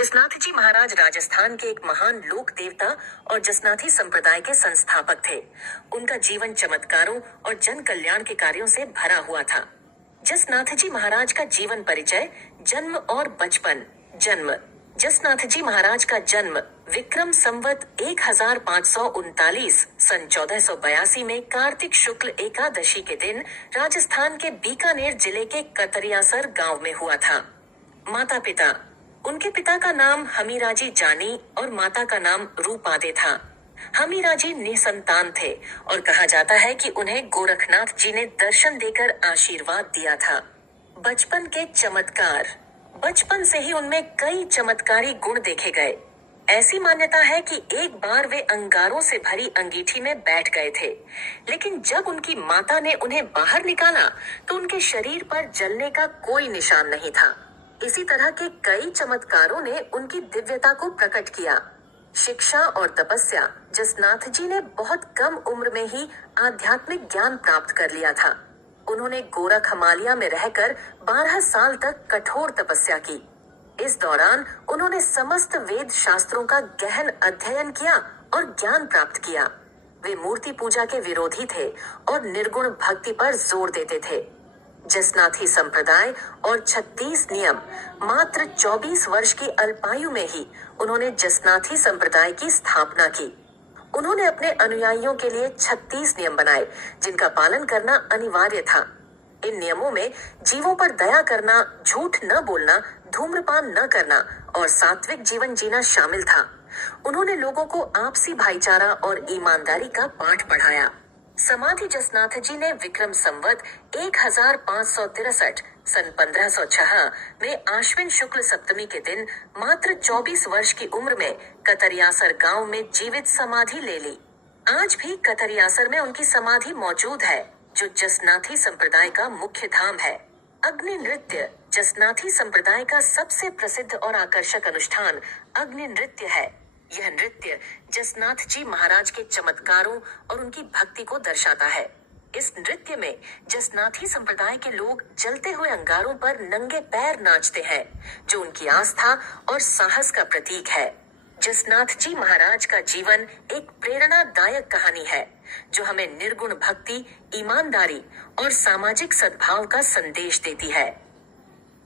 जसनाथ जी महाराज राजस्थान के एक महान लोक देवता और जसनाथी संप्रदाय के संस्थापक थे। उनका जीवन चमत्कारों और जन कल्याण के कार्यों से भरा हुआ था। जसनाथ जी महाराज का जीवन परिचय, जन्म और बचपन। जन्म। जसनाथ जी महाराज का जन्म विक्रम संवत 1539 सन 1482 में कार्तिक शुक्ल एकादशी के दिन राजस्थान के बीकानेर जिले के कतरियासर गांव में हुआ था। माता पिता। उनके पिता का नाम हमीराजी जानी और माता का नाम रूपादे था। हमीराजी निसंतान थे और कहा जाता है कि उन्हें गोरखनाथ जी ने दर्शन देकर आशीर्वाद दिया था। बचपन के चमत्कार। बचपन से ही उनमें कई चमत्कारी गुण देखे गए। ऐसी मान्यता है कि एक बार वे अंगारों से भरी अंगीठी में बैठ गए थे, लेकिन जब उनकी माता ने उन्हें बाहर निकाला तो उनके शरीर पर जलने का कोई निशान नहीं था। इसी तरह के कई चमत्कारों ने उनकी दिव्यता को प्रकट किया। शिक्षा और तपस्या। जसनाथ जी ने बहुत कम उम्र में ही आध्यात्मिक ज्ञान प्राप्त कर लिया था। उन्होंने गोरख हमालिया में रहकर 12 साल तक कठोर तपस्या की। इस दौरान उन्होंने समस्त वेद शास्त्रों का गहन अध्ययन किया और ज्ञान प्राप्त किया। वे मूर्ति पूजा के विरोधी थे और निर्गुण भक्ति पर जोर देते थे। जसनाथी संप्रदाय और 36 नियम। मात्र 24 वर्ष की अल्पायु में ही उन्होंने जसनाथी संप्रदाय की स्थापना की। उन्होंने अपने अनुयायियों के लिए 36 नियम बनाए, जिनका पालन करना अनिवार्य था। इन नियमों में जीवों पर दया करना, झूठ न बोलना, धूम्रपान न करना और सात्विक जीवन जीना शामिल था। उन्होंने लोगों को आपसी भाईचारा और ईमानदारी का पाठ पढ़ाया। समाधि। जसनाथ जी ने विक्रम संवत 1563 सन 1506 में आश्विन शुक्ल सप्तमी के दिन मात्र 24 वर्ष की उम्र में कतरियासर गांव में जीवित समाधि ले ली। आज भी कतरियासर में उनकी समाधि मौजूद है, जो जसनाथी संप्रदाय का मुख्य धाम है। अग्नि नृत्य। जसनाथी संप्रदाय का सबसे प्रसिद्ध और आकर्षक अनुष्ठान अग्नि नृत्य है। यह नृत्य जसनाथ जी महाराज के चमत्कारों और उनकी भक्ति को दर्शाता है। इस नृत्य में जसनाथी संप्रदाय के लोग जलते हुए अंगारों पर नंगे पैर नाचते हैं, जो उनकी आस्था और साहस का प्रतीक है। जसनाथ जी महाराज का जीवन एक प्रेरणादायक कहानी है, जो हमें निर्गुण भक्ति, ईमानदारी और सामाजिक सद्भाव का संदेश देती है।